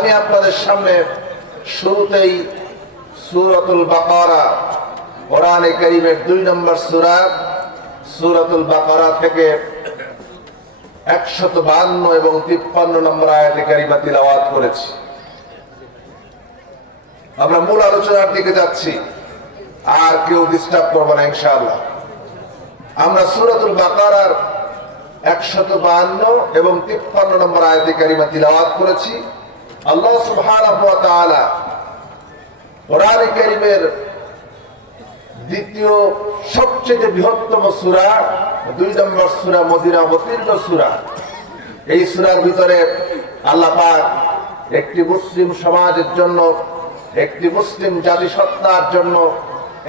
আমি আপনাদের সামনে শুরুতেই সূরাতুল বাকারা, কোরআনে কারীমের 2 নম্বর সূরা সূরাতুল বাকারা থেকে 152 এবং 53 নম্বর আয়াতে কারিমা তিলাওয়াত করেছি। আমরা মূল আলোচনার দিকে যাচ্ছি, আর কেউ ডিস্টার্ব করবে না ইনশাআল্লাহ। আমরা সূরাতুল বাকারার 152 এবং 53 নম্বর আয়াতে কারিমা তিলাওয়াত করেছি। আল্লাহ সুবহানাহু ওয়া তাআলা কোরআনে কারীমের দ্বিতীয় সবচেয়ে বৃহত্তম সূরা, 2 নম্বর সূরা, মদিনা অবতীর্ণ সূরা। এই সূরার ভিতরে আল্লাহ পাক একটি মুসলিম সমাজের জন্য, একটি মুসলিম জাতিসত্তার জন্য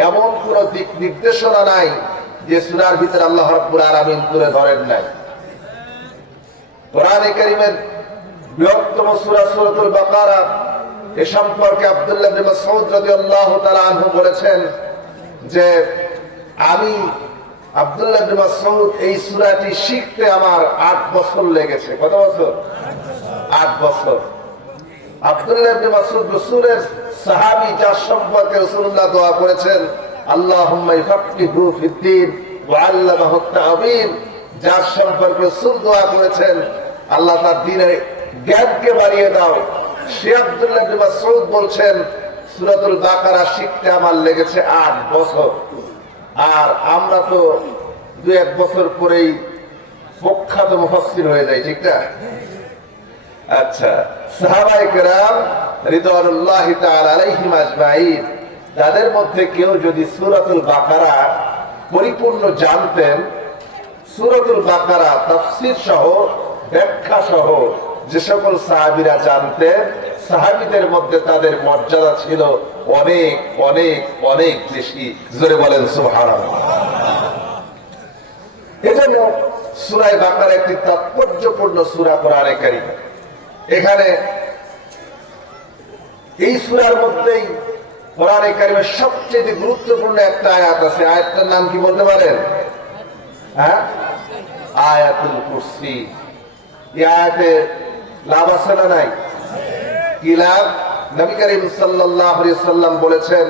এমন কোন দিক নির্দেশনা নাই যে সূরার ভিতরে আল্লাহ রাব্বুল আলামিন তুলে ধরেন নাই। কোরআনে কারীমের বৃহত্তম সূরা সূরাতুল বাকারা, এ সম্পর্কে আব্দুল্লাহ ইবনে মাসউদ রাদিয়াল্লাহু তাআলা আনহু বলেছেন যে আমি আব্দুল্লাহ ইবনে মাসউদ এই সূরাটি শিখতে আমার 8 বছর লেগেছে। কত বছর? 8 বছর। আব্দুল্লাহ ইবনে মাসউদ রাসূলের সাহাবী, যার সম্পর্কে রাসূলুল্লাহ দোয়া করেছেন আল্লাহুম্মা ইফাক্কিহু ফিদ্দীন ওয়া আল্লামাহু আত-তা'বীর, যার সম্পর্কে রাসূল দোয়া করেছেন আল্লাহ তার দ্বীনের জ্ঞানকে বাড়িয়ে দাও। সে আব্দুল্লাহ ইবনে মাসউদ বলছেন সূরাতুল বাকারা শিখতে আমার লেগেছে 8 বছর। আর আমরা তো 2-1 বছর পরেই প্রখ্যাত মুফাসসির হয়ে যাই, ঠিক না? আচ্ছা, সাহাবায়ে কেরাম রিদওয়ানুল্লাহি তাআলা আলাইহিম আজমাইন, তাদের মধ্যে কেউ যদি সূরাতুল বাকারা পরিপূর্ণ জানতেন, সূরাতুল বাকারা তাফসীর সহ, ব্যাখ্যা সহ যে সকল সাহাবীরা জানতেন, সাহাবীদের মধ্যে তাদের মর্যাদা ছিল অনেক অনেক অনেক বেশি। জোরে বলেন সুবহানাল্লাহ। এজন্য সূরা বাকারা একটি তাৎপর্যপূর্ণ সূরা কোরআনে কারীম। এখানে এই সূরার মধ্যেই কোরআনে কারীমের সবচেয়ে গুরুত্বপূর্ণ একটা আয়াত আছে। আয়াতটার নাম কি বলতে পারেন? হ্যাঁ, আয়াতুল কুরসি। এই আয়াতে লাভ আছে না নাই? কি লাভ? নবী করিম সাল্লাল্লাহু আলাইহি ওয়াসাল্লাম বলেছেন,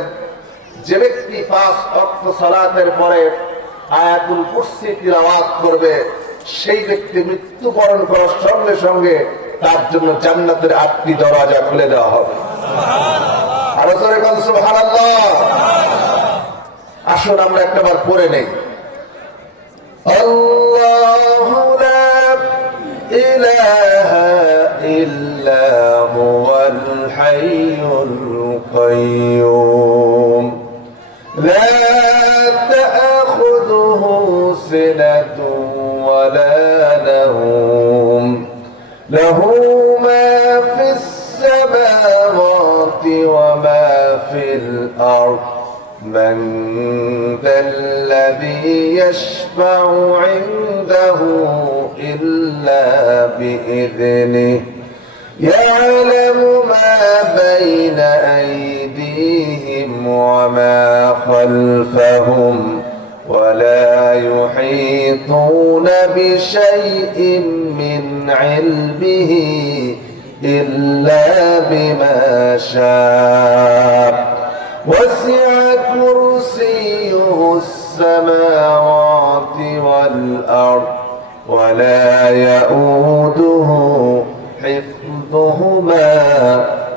যে ব্যক্তি 5 ওয়াক্ত সালাতের পরে আয়াতুল কুরসি তিলাওয়াত করবে, সেই ব্যক্তি মৃত্যুবরণ করার সঙ্গে সঙ্গে তার জন্য জান্নাতের 8টি দরজা খুলে দেওয়া হবে। আরো জোরে বলেন সুবহানাল্লাহ। আসুন আমরা একবার পড়ে নেই। আল্লাহু লা ইলাহা ইল্লা হুয়াল হাইয়ুল কাইয়্যুম লা তা'খুযুহু সিনাতুন ওয়া লা নাওম লাহু মা ফিস সামাওয়াতি ওয়া মা ফিল আরদ من ذا الذي يشفع عنده إلا بإذنه يعلم ما بين أيديهم وما خلفهم ولا يحيطون بشيء من علمه إلا بما شاء وسع كرسيه السماوات والأرض ولا يؤوده حفظهما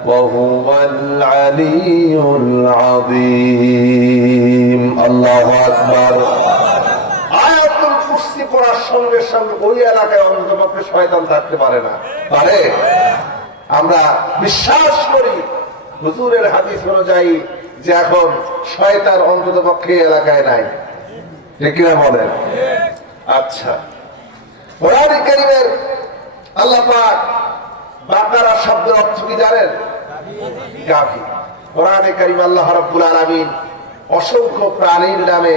وهو العلي العظيم الله أكبر। আয়াতুল কুরসি পড়ার সঙ্গে সঙ্গে ওই এলাকায় অন্ততপক্ষে শয়তান থাকতে পারে না। পারে? আমরা বিশ্বাস করি হুজুরের হাদিস অনুযায়ী যে এখন শয়তান অন্ততপক্ষে এলাকায় নাই, ঠিক কিনা বলেন? আচ্ছা, কোরআনে কারীমের আল্লাহ পাক বাকারা শব্দের অর্থ কি জানেন? গাভী। কোরআনে কারীম আল্লাহ রাব্বুল আলামিন অসংখ্য প্রাণীর নামে,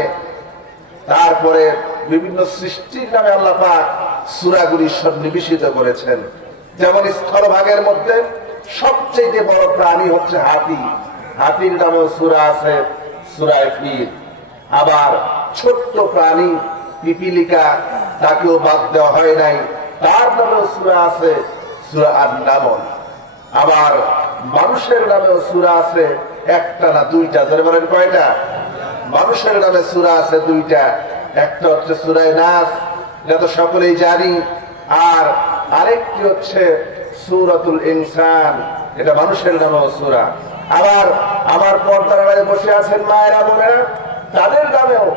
তারপরে বিভিন্ন সৃষ্টির নামে আল্লাহ পাক সূরাগুলি সন্নিবেশিত করেছেন। যেমন স্থলভাগের মধ্যে সবচেয়ে বড় প্রাণী হচ্ছে হাতি। হাতির নামে সূরা আছে, সূরা ফিল। আবার ছোট্ট প্রাণী পিপিলিকা, তাকেও বাদ দেওয়া হয় নাই, তার নামে সূরা আছে, সূরা আন-নামল। আবার মানুষের নামেও সূরা আছে একটা না দুইটা। ধরে বলেন কয়টা? মানুষের নামে সূরা আছে দুইটা। একটা হচ্ছে সূরা নাস, এটা তো সকলেই জানি, আর আরেকটি হচ্ছে সূরাতুল ইনসান, এটা মানুষের নামেও সূরা। আবার আমার পর্দার আড়ালে বসে আছেন মায়েরা বোনেরা, তাদের নামেও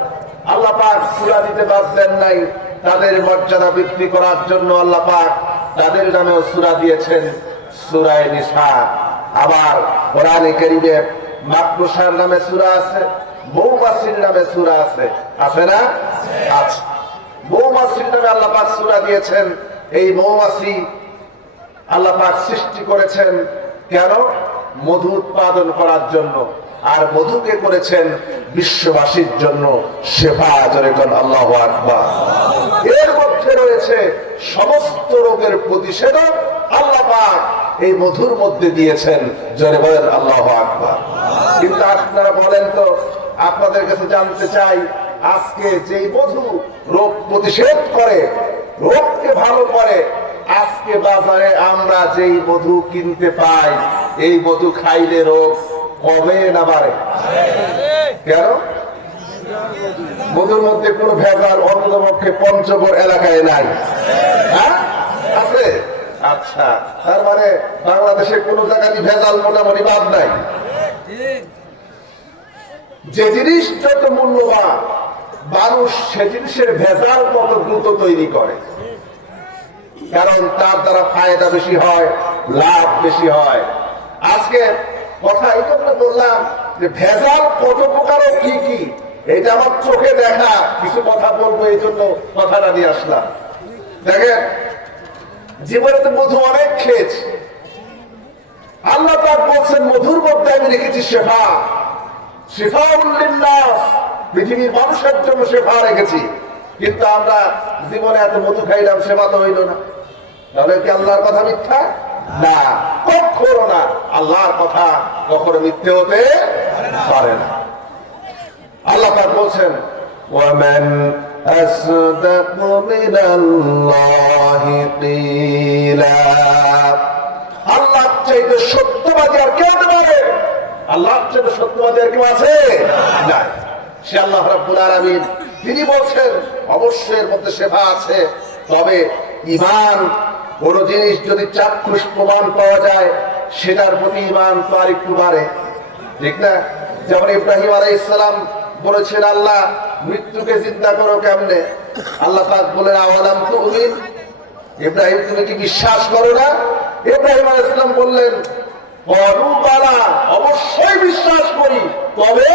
আল্লাহ পাক সূরা দিতে বাদ দেন নাই। তাদের মর্যাদা বৃদ্ধি করার জন্য আল্লাহ পাক তাদের নামেও সূরা দিয়েছেন, সূরা নিসা। আবার কোরআনে কারীমে মাকরুসার নামে সূরা আছে, মৌমাছির নামে সূরা আছে, আছে না? আছে। মৌমাছির নামে আল্লাহ পাক সূরা দিয়েছেন। এই মৌমাছি আল্লাহ পাক সৃষ্টি করেছেন কেন? মধু উৎপাদন করার জন্য। আর মধুকে করেছেন বিশ্ববাসীর জন্য শেফা। জোরে কোন আল্লাহু আকবার। এর মধ্যে রয়েছে সমস্ত রোগের প্রতিষেধক আল্লাহ পাক এই মধুর মধ্যে দিয়েছেন। জোরে বলেন আল্লাহু আকবার। কিন্তু আপনারা বলেন তো, আপনাদের কাছে জানতে চাই, আজকে যেই মধু রোগ প্রতিষেধ করে, রোগকে ভালো করে, আজকে বাজারে আমরা যেই মধু কিনতে পাই, এই মধু খাইলে রোগ কমে না বাড়ে? কেন? মধুর মধ্যে কোনো ভেজাল অন্ততপক্ষে পঞ্চগড় এলাকায় নাই। হ্যাঁ, আছে? আচ্ছা, তার মানে বাংলাদেশে কোনো জায়গায় ভেজাল মোটামুটি বাদ নাই। যে জিনিস যত মূল্যবান, মানুষ সে জিনিসের ভেজাল কত দ্রুত তৈরি করে, কারণ তার দ্বারা ফায়দা বেশি হয়, লাভ বেশি হয়। আজকে কথা এই জন্য বললাম যে ভেজাল কত প্রকার, কি কি, এটা আমার চোখে দেখা। কিছু কথা বলবো, এই জন্য কথাটা নিয়ে আসলাম। দেখেন, জীবনে তো মধু অনেক খেয়েছি। আল্লাহ পাক বলছেন মধুর মধ্যে আমি রেখেছি শেফা, শিফাউল লিন্নাস, পৃথিবীর মানুষের জন্য শেফা রেখেছি। কিন্তু আমরা জীবনে এত মধু খাইলাম, সেবা তো হইল না। তাহলে কি আল্লাহর কথা মিথ্যা? না, কখনো না। আল্লাহর কথা কখনো মিথ্যে হতে পারে না। আল্লাহ পাক বলছেন ওয়ামান আসদাকু মিনাল্লাহি কিলা, আল্লাহর চাইতে সত্যবাদী আর কে হতে পারে? আল্লাহর চাইতে সত্যবাদী আর কেউ আছে? না। সে আল্লাহ রাব্বুল আলামিন, তিনি বলছেন অবশ্যই এর মধ্যে সেবা আছে, তবে ঈমান কোন জিনিস যদি চাক্ষুষ প্রমাণ পাওয়া যায়, সেটার প্রতি ঈমান তো আর একটু বাড়ে, ঠিক না? যেমন ইব্রাহিম আলাইহিস সালাম বলেছেন, আল্লাহ মৃত্যুকে জিন্দা করো কেমনে? আল্লাহ পাক বলেন আওয়ালাম তুমিন, ইব্রাহিম তুমি কি বিশ্বাস করো না? ইব্রাহিম আলাইহিস সালাম বললেন ক্বালু বালা, অবশ্যই বিশ্বাস করি, তবে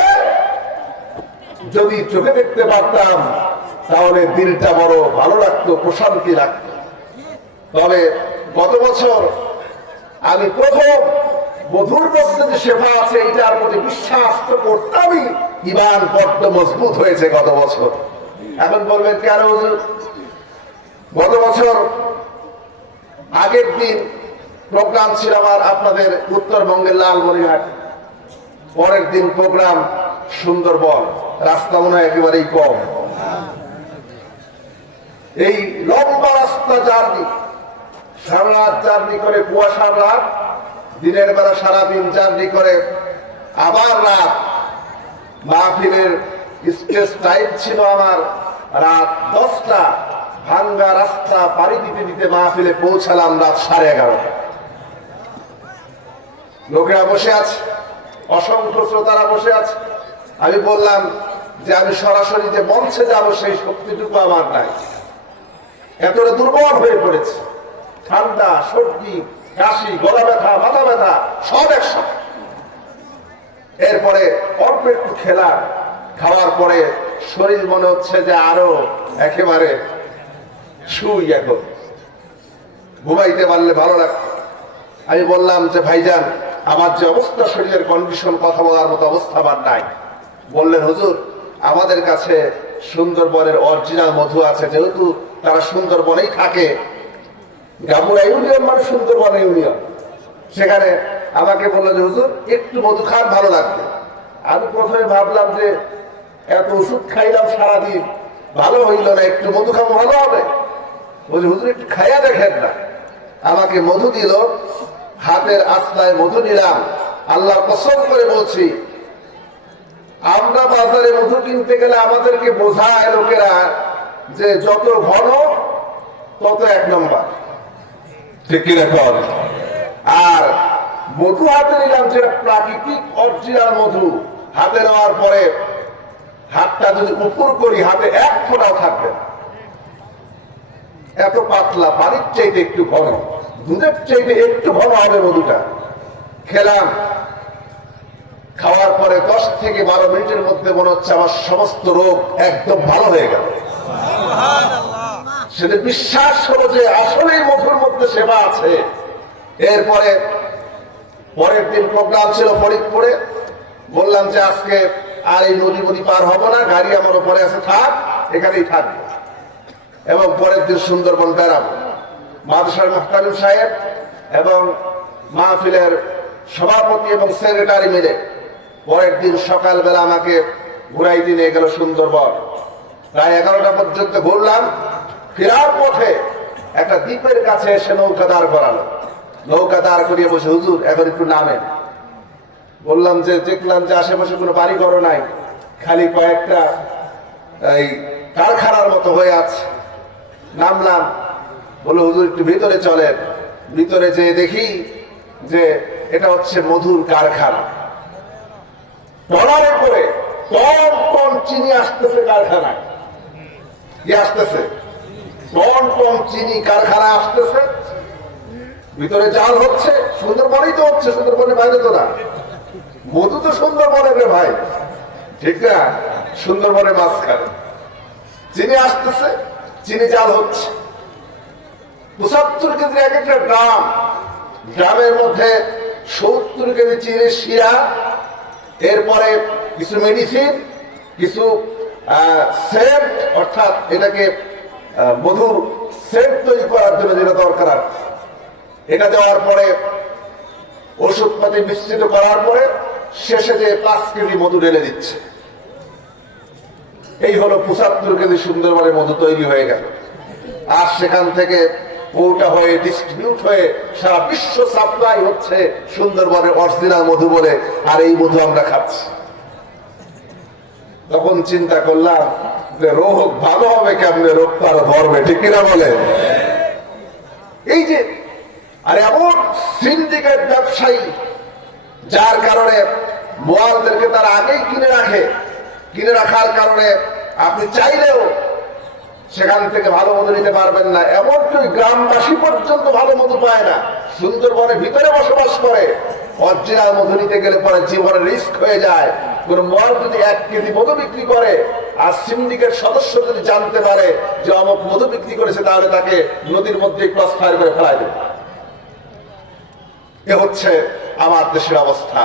যদি চোখে দেখতে পারতাম তাহলে দিলটা বড় ভালো লাগতো, প্রশান্তি লাগতো। তবে গত বছর আমি প্রথম মধুর মধ্যে যে সেবা আছে এইটার প্রতি বিশ্বাস তো করতামই, ঈমান বড্ড মজবুত হয়েছে গত বছর। এখন বলবেন কেন হুজুর? গত বছর আগের দিন প্রোগ্রাম ছিল আমার আপনাদের উত্তরবঙ্গের লালমনিরহাট, পরের দিন প্রোগ্রাম সুন্দরবন। রাস্তা মনে হয় একেবারেই কম। এই লম্বা রাস্তা জার্নি, সারা রাত জার্নি করে, কুয়াশার রাত, দিনের বেলা সারাদিন জার্নি করে, আবার রাত। মাহফিলের স্টেজ টাইম ছিল আমার রাত 10টা। ভাঙ্গা রাস্তা পাড়ি দিতে দিতে মাহফিলে পৌঁছালাম রাত 11:30। লোকেরা বসে আছে, অসংখ্য শ্রোতারা বসে আছে। আমি বললাম যে আমি সরাসরি যে মঞ্চে যাব সেই শক্তিটুকু আমার নাই, এতটা দুর্বল হয়ে পড়েছে। ঠান্ডা, সর্দি, কাশি, গলা ব্যথা, মাথা ব্যথা সব একসাথে। এরপরে অল্প একটু খেলাম, খাওয়ার পরে শরীর মনে হচ্ছে যে আরো একেবারে শুই, এখন ঘুমাইতে পারলে ভালো লাগতো। আমি বললাম যে ভাইজান, আমার যে অবস্থা, শরীরের কন্ডিশন, কথা বলার মতো অবস্থা আমার নাই। বললেন হুজুর, আমাদের কাছে সুন্দরবনের অরিজিনাল মধু আছে, যেহেতু তারা সুন্দরবনেই থাকে, গামুরা ইউনিয়ন মানে সুন্দরবন ইউনিয়ন, সেখানে আমাকে বললো যে হুজুর একটু মধু খান, ভালো লাগবে। আমি প্রথমে ভাবলাম যে এত ওষুধ খাইলাম সারাদিন, ভালো হইল না, একটু মধু খাবো ভালো হবে। বলছি হুজুর একটু খাইয়া দেখেন না। আমাকে মধু দিল, হাতের আসলায় মধু নিলাম, আল্লাহর কসম করে বলছি, আমরা বাজারে মধু কিনতে গেলে আমাদেরকে বোঝায় লোকেরা যে যত ঘন তত এক নম্বর, ঠিক কিনা কর। আর মধু হাতে নিলাম, যেটা প্রাকৃতিক অরিজিনাল মধু, হাতে নেওয়ার পরে হাতটা যদি উপর করি হাতে এক ফোঁটাও থাকবে না, এত পাতলা, পানির চাইতে একটু ঘন, দুধের চাইতে একটু ঘন হবে মধুটা। খেলাম, খাওয়ার পরে 10 থেকে 12 মিনিটের মধ্যে মনে হচ্ছে আমার সমস্ত রোগ একদম ভালো হয়ে গেল। সেটা বিশ্বাস হলো যে আসলেই মধুর মধ্যে সেবা আছে। এরপরে পরের দিন প্রোগ্রাম ছিল ফরিদপুরে, বললাম যে আজকে আর এই নদী পার হব না, গাড়ি আমার উপরে আছে, থাক, এখানেই থাকবো। এবং পরের দিন সুন্দরবন বেড়াবো। মাদ্রাসার মুহতামিম সাহেব এবং মাহফিলের সভাপতি এবং সেক্রেটারি মিলে পরের দিন সকালবেলা আমাকে ঘুরাই দিয়ে গেল সুন্দরবন। প্রায় 11টা পর্যন্ত ঘুরলাম। ফেরার পথে একটা দ্বীপের কাছে এসে নৌকা দাঁড় করালো। নৌকা দাঁড় করিয়ে বসে, হুজুর এখন একটু নামেন। বললাম যে দেখলাম যে আশেপাশে কোনো বাড়ি ঘর নাই, খালি কয়েকটা এই কারখানার মতো হয়ে আছে। নামলাম, বললো হুজুর একটু ভিতরে চলেন। ভিতরে যেয়ে দেখি যে এটা হচ্ছে মধুর কারখানা। ট্রলারে করে টন টন চিনি আসতেছে কারখানায়। কি আসতেছে? টন টন চিনি কারখানা আসতেছে। ভিতরে জাল হচ্ছে, সুন্দরবনেই তো হচ্ছে, সুন্দরবনের বাইরে তো না। মধু তো সুন্দরবনের রে ভাই, ঠিক না? সুন্দরবনের মাঝখানে চিনি আসতেছে, চিনি জাল হচ্ছে। 75 কেজির এক একটা গ্রাম, গ্রামের মধ্যে 70 কেজি চিনির শিরা, এরপরে কিছু মেডিসিন, কিছু সেন্ট, অর্থাৎ এটাকে মধুর সেন্ট তৈরি করার জন্য যেটা দরকার, এটা দেওয়ার পরে ওষুধপাতি মিশ্রিত করার পরে শেষে যে 5 কেজি মধু ঢেলে দিচ্ছে। এই হলো 75 কেজি সুন্দরবনের মধু তৈরি হয়ে গেল। আর সেখান থেকে ওটা হয়ে ডিস্ট্রিবিউট হয়ে সারা বিশ্ব সাপ্লাই হচ্ছে সুন্দরবনের অরিজিনাল মধু বলে, আর এই মধু আমরা খাচ্ছি। তখন চিন্তা করলাম যে রোগ ভালো হবে কেমনে, রোগ তার ধরবে, ঠিক কিনা বলে? এই যে আর এমন সিন্ডিকেট ব্যবসায়ী, যার কারণে মোয়ালদেরকে তারা আগেই কিনে রাখার কারণে আপনি চাইলেও সেখান থেকে ভালো মধু নিতে পারবেন না। এমনকি গ্রামবাসী পর্যন্ত ভালো মধু পায় না। সুন্দরবনের ভিতরে বসবাস করে, অরিজিনাল মধু নিতে গেলে পরে জীবনের রিস্ক হয়ে যায়। কোন মল যদি 1 কেজি মধু বিক্রি করে আর সিন্ডিকেট সদস্য যদি জানতে পারে যে অমুক মধু বিক্রি করেছে, তাহলে তাকে নদীর মধ্যে ক্রস ফায়ার করে ফেলাই দেবে। এ হচ্ছে আমার দেশের অবস্থা।